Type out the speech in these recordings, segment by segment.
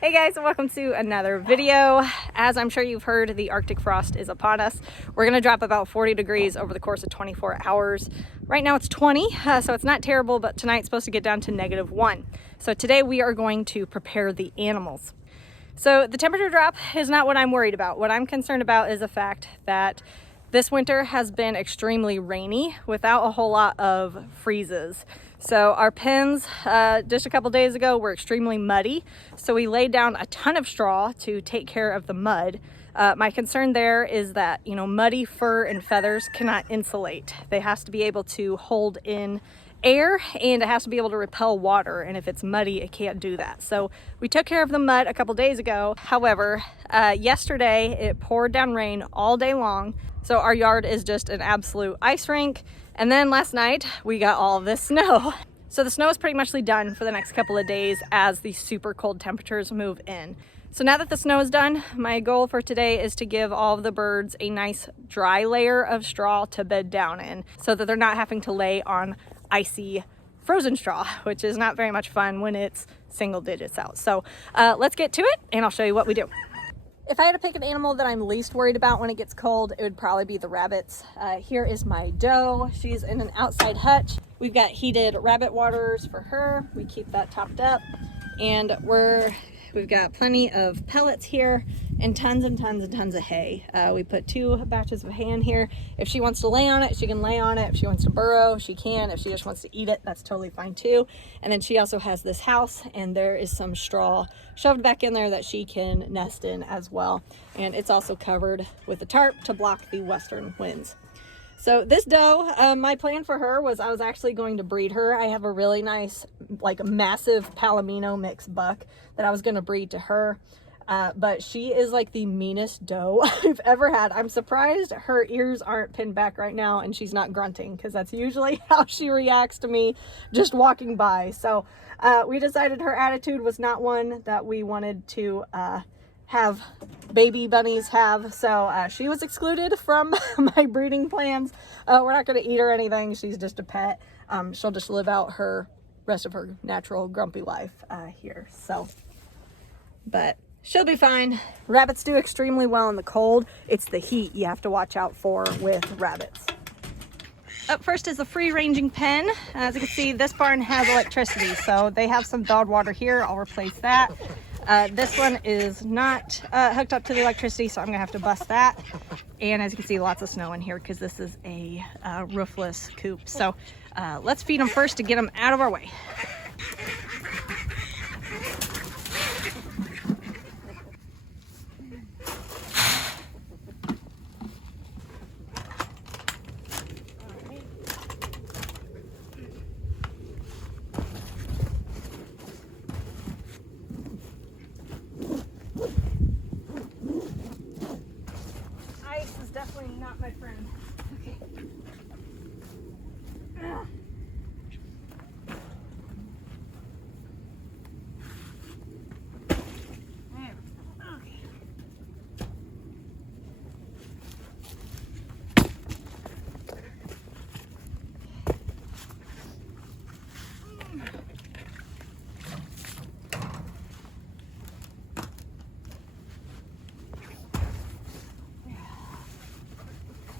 Hey guys, and welcome to another video. As I'm sure you've heard, the Arctic frost is upon us. We're going to drop about 40 degrees over the course of 24 hours. Right now it's 20, so it's not terrible, but tonight's supposed to get down to -1. So today we are going to prepare the animals. So the temperature drop is not what I'm worried about. What I'm concerned about is the fact that this winter has been extremely rainy without a whole lot of freezes. So our pens just a couple days ago were extremely muddy. So we laid down a ton of straw to take care of the mud. My concern there is that, muddy fur and feathers cannot insulate. They have to be able to hold in air and it has to be able to repel water, and if it's muddy it can't do that. So we took care of the mud a couple days ago. However, yesterday it poured down rain all day long, so our yard is just an absolute ice rink. And then last night we got all of this snow. So the snow is pretty much done for the next couple of days as the super cold temperatures move in. So now that the snow is done, my goal for today is to give all of the birds a nice dry layer of straw to bed down in so that they're not having to lay on icy frozen straw, which is not very much fun when it's single digits out. So let's get to it and I'll show you what we do. If I had to pick an animal that I'm least worried about when it gets cold, it would probably be the rabbits. Here is my doe. She's in an outside hutch. We've got heated rabbit waters for her. We keep that topped up, and we've got plenty of pellets here and tons and tons and tons of hay. We put 2 batches of hay in here. If she wants to lay on it, she can lay on it. If she wants to burrow, she can. If she just wants to eat it, that's totally fine too. And then she also has this house, and there is some straw shoved back in there that she can nest in as well. And it's also covered with a tarp to block the western winds. So this doe, my plan for her was I was actually going to breed her. I have a really nice, massive Palomino mixed buck that I was going to breed to her. But she is like the meanest doe I've ever had. I'm surprised her ears aren't pinned back right now and she's not grunting, because that's usually how she reacts to me just walking by. So we decided her attitude was not one that we wanted to have baby bunnies have. So she was excluded from my breeding plans. We're not going to eat her or anything. She's just a pet. She'll just live out her rest of her natural grumpy life here. So, but she'll be fine. Rabbits do extremely well in the cold. It's the heat you have to watch out for with rabbits. Up first is the free-ranging pen. As you can see, this barn has electricity, so they have some thawed water here. I'll replace that. This one is not hooked up to the electricity, so I'm gonna have to bust that. And as you can see, lots of snow in here because this is a roofless coop. So let's feed them first to get them out of our way. Definitely not my friend. Okay.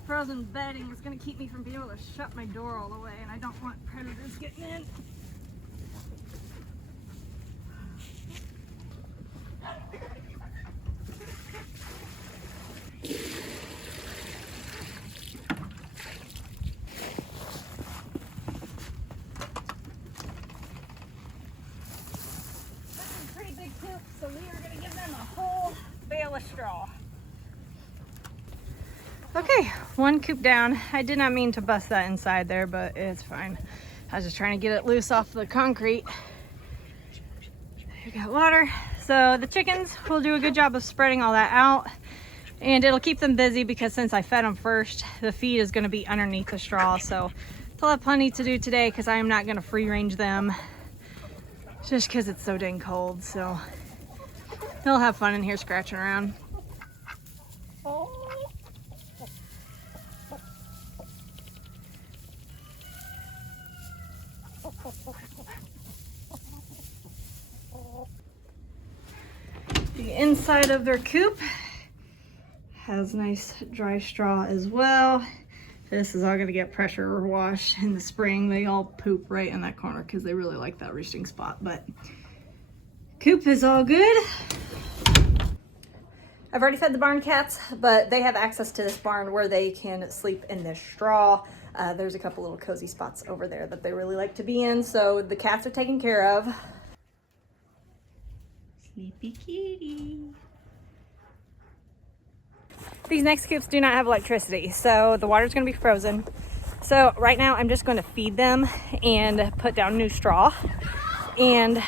Frozen bedding is going to keep me from being able to shut my door all the way, and I don't want predators getting in. This is a pretty big coop, so we are going to give them a whole bale of straw. Okay, 1 coop down. I did not mean to bust that inside there, but it's fine. I was just trying to get it loose off the concrete. We got water. So the chickens will do a good job of spreading all that out, and it'll keep them busy because since I fed them first, the feed is going to be underneath the straw. So they'll have plenty to do today because I am not going to free range them just because it's so dang cold. So they'll have fun in here scratching around. inside of their coop has nice dry straw as well. This is all going to get pressure washed in the spring. They all poop right in that corner because they really like that roosting spot, but coop is all good. I've already fed the barn cats, but they have access to this barn where they can sleep in this straw. There's a couple little cozy spots over there that they really like to be in, so the cats are taken care of. Sleepy kitty. These next coops do not have electricity, so the water's going to be frozen. So right now I'm just going to feed them and put down new straw. And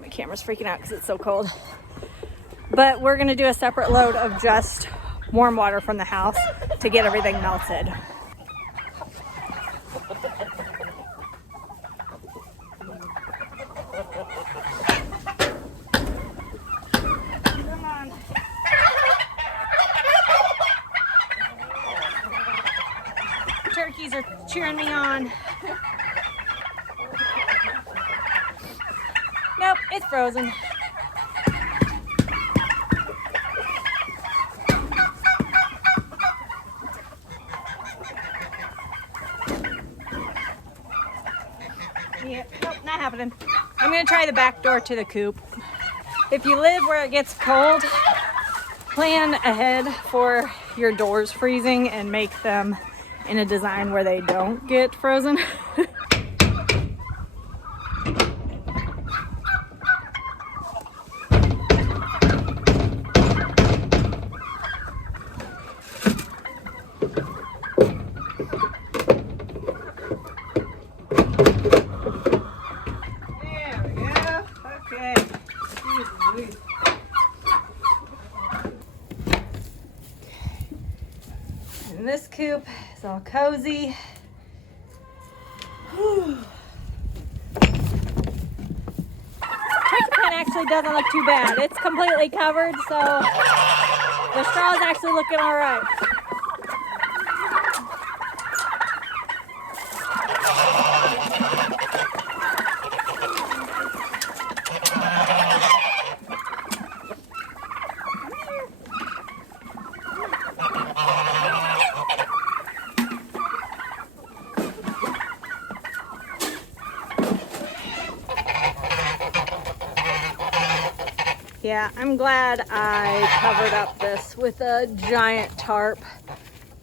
my camera's freaking out because it's so cold. But we're going to do a separate load of just warm water from the house to get everything melted. Come on. Turkeys are cheering me on. Nope, it's frozen. Yeah, nope, not happening. I'm gonna try the back door to the coop. If you live where it gets cold, plan ahead for your doors freezing and make them in a design where they don't get frozen. And this coop is all cozy. Turkey pen actually doesn't look too bad. It's completely covered, so the straw is actually looking all right. Yeah, I'm glad I covered up this with a giant tarp,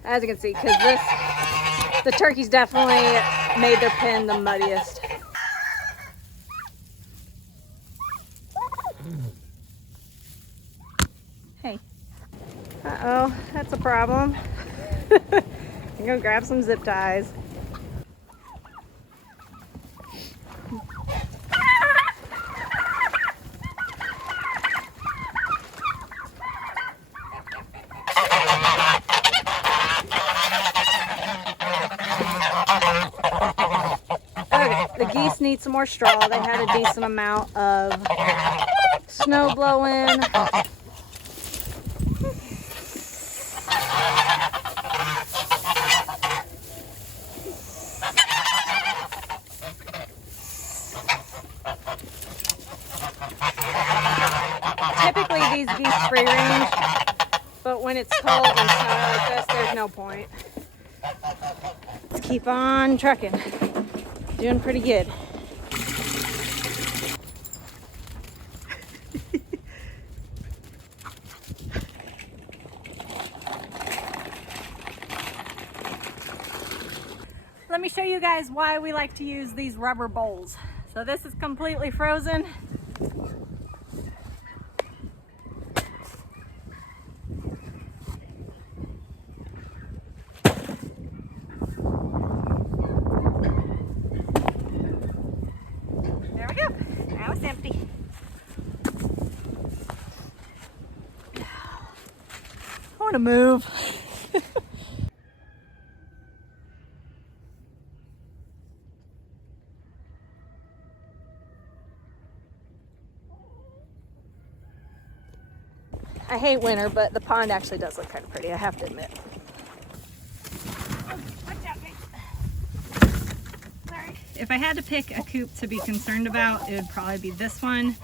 as you can see, because the turkeys definitely made their pen the muddiest. Hey. Uh-oh, that's a problem. I'm gonna grab some zip ties. The geese need some more straw. They had a decent amount of snow blowing. Typically these geese free range, but when it's cold and snowy like this, there's no point. Let's keep on trucking. Doing pretty good. Let me show you guys why we like to use these rubber bowls. So this is completely frozen. Empty. I want to move. I hate winter, but the pond actually does look kind of pretty, I have to admit. If I had to pick a coop to be concerned about, it would probably be this one.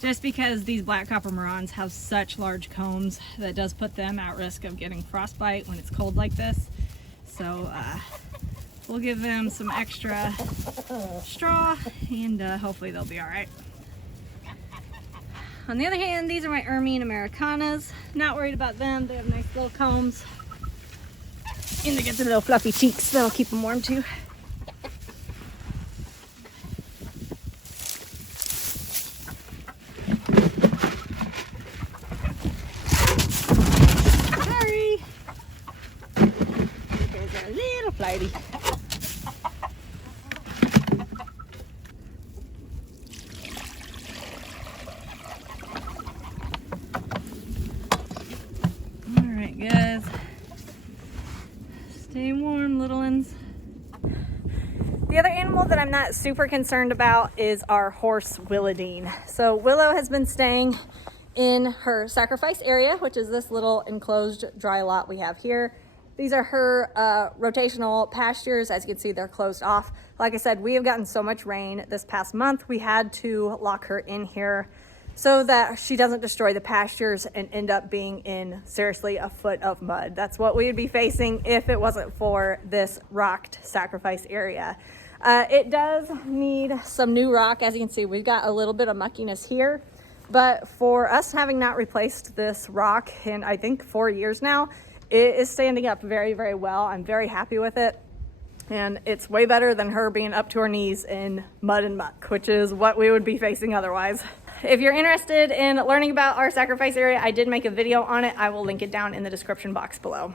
just because these black copper Marans have such large combs that does put them at risk of getting frostbite when it's cold like this. So we'll give them some extra straw and hopefully they'll be all right. On the other hand, these are my Ermine Americanas. Not worried about them. They have nice little combs. And they get the little fluffy cheeks. That'll keep them warm too. Sorry. You guys are a little flighty. Guys, stay warm, little ones. The other animal that I'm not super concerned about is our horse Willowdene. So Willow has been staying in her sacrifice area, which is this little enclosed dry lot we have here. These are her rotational pastures. As you can see, they're closed off. Like I said, we have gotten so much rain this past month, we had to lock her in here so that she doesn't destroy the pastures and end up being in seriously a foot of mud. That's what we would be facing if it wasn't for this rocked sacrifice area. It does need some new rock. As you can see, we've got a little bit of muckiness here, but for us having not replaced this rock in I think 4 years now, it is standing up very, very well. I'm very happy with it. And it's way better than her being up to her knees in mud and muck, which is what we would be facing otherwise. If you're interested in learning about our sacrifice area, I did make a video on it. I will link it down in the description box below.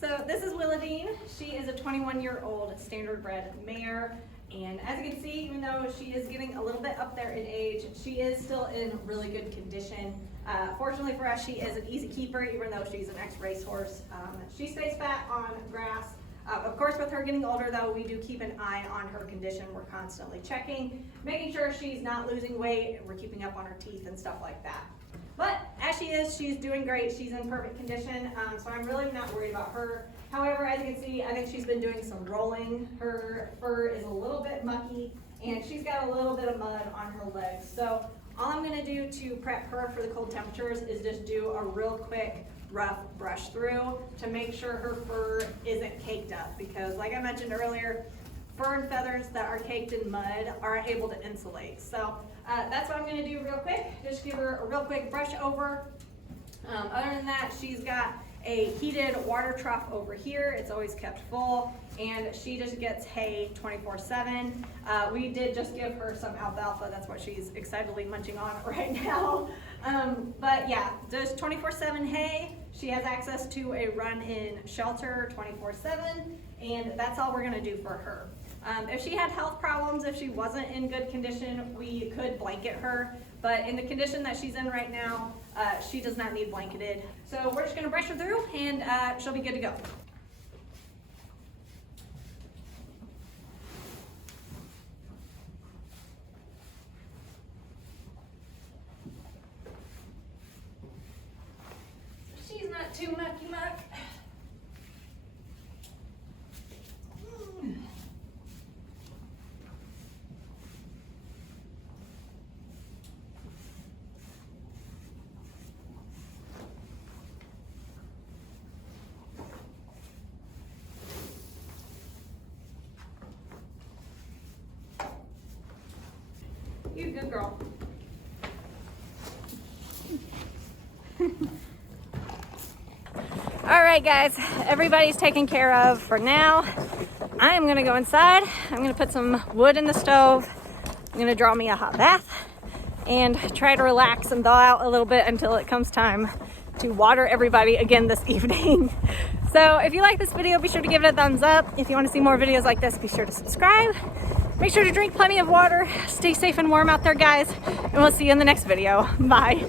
So this is Willowdene. She is a 21-year-old standard-bred mare. And as you can see, even though she is getting a little bit up there in age, she is still in really good condition. Fortunately for us, she is an easy keeper, even though she's an ex-racehorse. She stays fat on grass. Of course, with her getting older, though, we do keep an eye on her condition. We're constantly checking, making sure she's not losing weight. We're keeping up on her teeth and stuff like that. But as she is, she's doing great. She's in perfect condition, so I'm really not worried about her. However, as you can see, I think she's been doing some rolling. Her fur is a little bit mucky, and she's got a little bit of mud on her legs. So all I'm going to do to prep her for the cold temperatures is just do a real quick rough brush through to make sure her fur isn't caked up, because like I mentioned earlier, fur and feathers that are caked in mud aren't able to insulate. So that's what I'm going to do real quick. Just give her a real quick brush over. Other than that, she's got a heated water trough over here. It's always kept full, and she just gets hay 24/7. We did just give her some alfalfa. That's what she's excitedly munching on right now. But yeah, just 24/7 hay. She has access to a run-in shelter 24/7, and that's all we're gonna do for her. If she had health problems, if she wasn't in good condition, we could blanket her. But in the condition that she's in right now, she does not need blanketed. So we're just gonna brush her through, and she'll be good to go. She's not too mucky muck. You good girl. All right, guys, everybody's taken care of for now. I am gonna go inside. I'm gonna put some wood in the stove. I'm gonna draw me a hot bath and try to relax and thaw out a little bit until it comes time to water everybody again this evening. So if you like this video, be sure to give it a thumbs up. If you want to see more videos like this, be sure to subscribe. Make sure to drink plenty of water. Stay safe and warm out there, guys, and we'll see you in the next video. Bye.